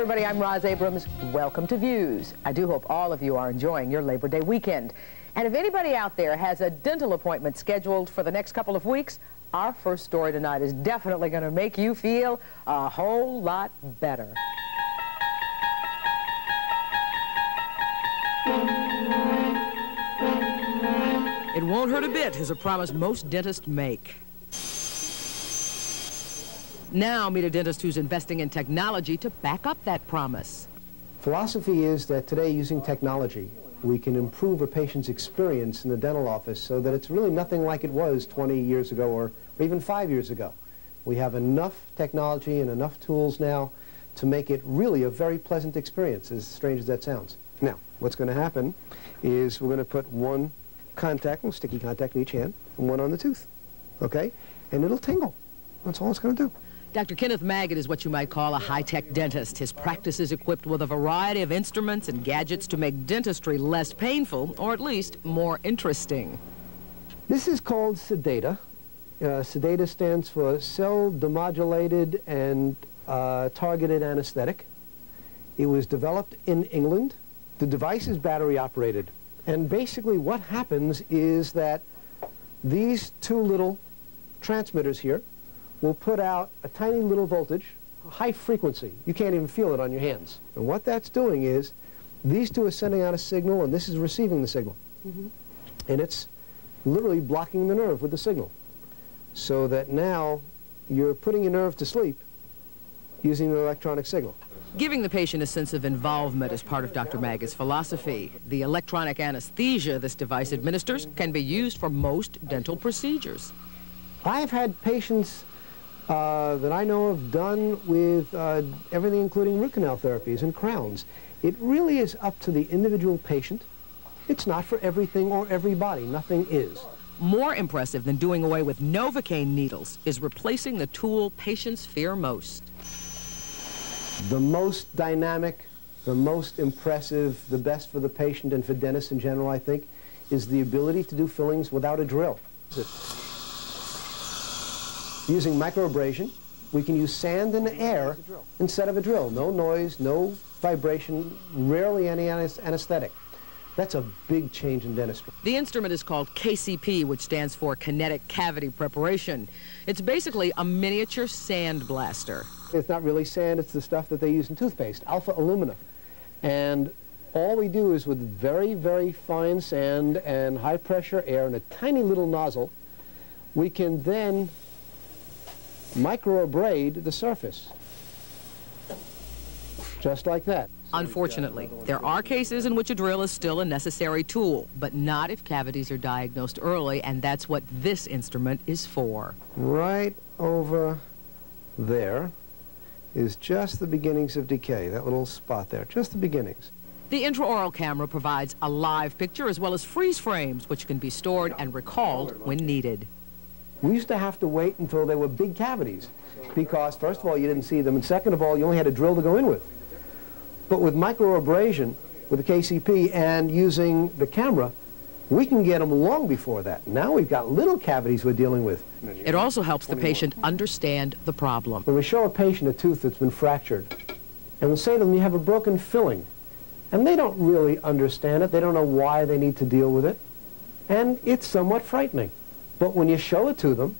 everybody. I'm Roz Abrams. Welcome to Views. I do hope all of you are enjoying your Labor Day weekend. And if anybody out there has a dental appointment scheduled for the next couple of weeks, our first story tonight is definitely going to make you feel a whole lot better. It won't hurt a bit is a promise most dentists make. Now meet a dentist who's investing in technology to back up that promise. Philosophy is that today, using technology, we can improve a patient's experience in the dental office so that it's really nothing like it was 20 years ago or even 5 years ago. We have enough technology and enough tools now to make it really a very pleasant experience, as strange as that sounds. Now, what's going to happen is we're going to put one contact, one sticky contact in each hand, and one on the tooth, okay? And it'll tingle. That's all it's going to do. Dr. Kenneth Maggott is what you might call a high-tech dentist. His practice is equipped with a variety of instruments and gadgets to make dentistry less painful, or at least more interesting. This is called Sedata. Sedata stands for Cell Demodulated and Targeted Anesthetic. It was developed in England. The device is battery-operated. And basically what happens is that these two little transmitters here will put out a tiny little voltage, a high frequency. You can't even feel it on your hands. And what that's doing is these two are sending out a signal, and this is receiving the signal. And it's literally blocking the nerve with the signal. So that now you're putting your nerve to sleep using an electronic signal. Giving the patient a sense of involvement is part of Dr. Maggott's philosophy. The electronic anesthesia this device administers can be used for most dental procedures. I've had patients that I know of done with everything including root canal therapies and crowns. It really is up to the individual patient. It's not for everything or everybody. Nothing is. More impressive than doing away with Novocaine needles is replacing the tool patients fear most. The most dynamic, the most impressive, the best for the patient and for dentists in general, I think, is the ability to do fillings without a drill. Using microabrasion, we can use sand and air instead of a drill. No noise, no vibration, rarely any anesthetic. That's a big change in dentistry. The instrument is called KCP, which stands for Kinetic Cavity Preparation. It's basically a miniature sand blaster. It's not really sand, it's the stuff that they use in toothpaste, alpha alumina. And all we do is with very, very fine sand and high pressure air and a tiny little nozzle, we can then microabrade the surface, just like that. Unfortunately, there are cases in which a drill is still a necessary tool, but not if cavities are diagnosed early, and that's what this instrument is for. Right over there is just the beginnings of decay, that little spot there, just the beginnings. The intraoral camera provides a live picture as well as freeze frames, which can be stored and recalled when needed. We used to have to wait until there were big cavities because, first of all, you didn't see them, and second of all, you only had a drill to go in with. But with microabrasion, with the KCP, and using the camera, we can get them long before that. Now we've got little cavities we're dealing with. It also helps the patient understand the problem. When we show a patient a tooth that's been fractured, and we'll say to them, you have a broken filling, and they don't really understand it. They don't know why they need to deal with it, and it's somewhat frightening. But when you show it to them,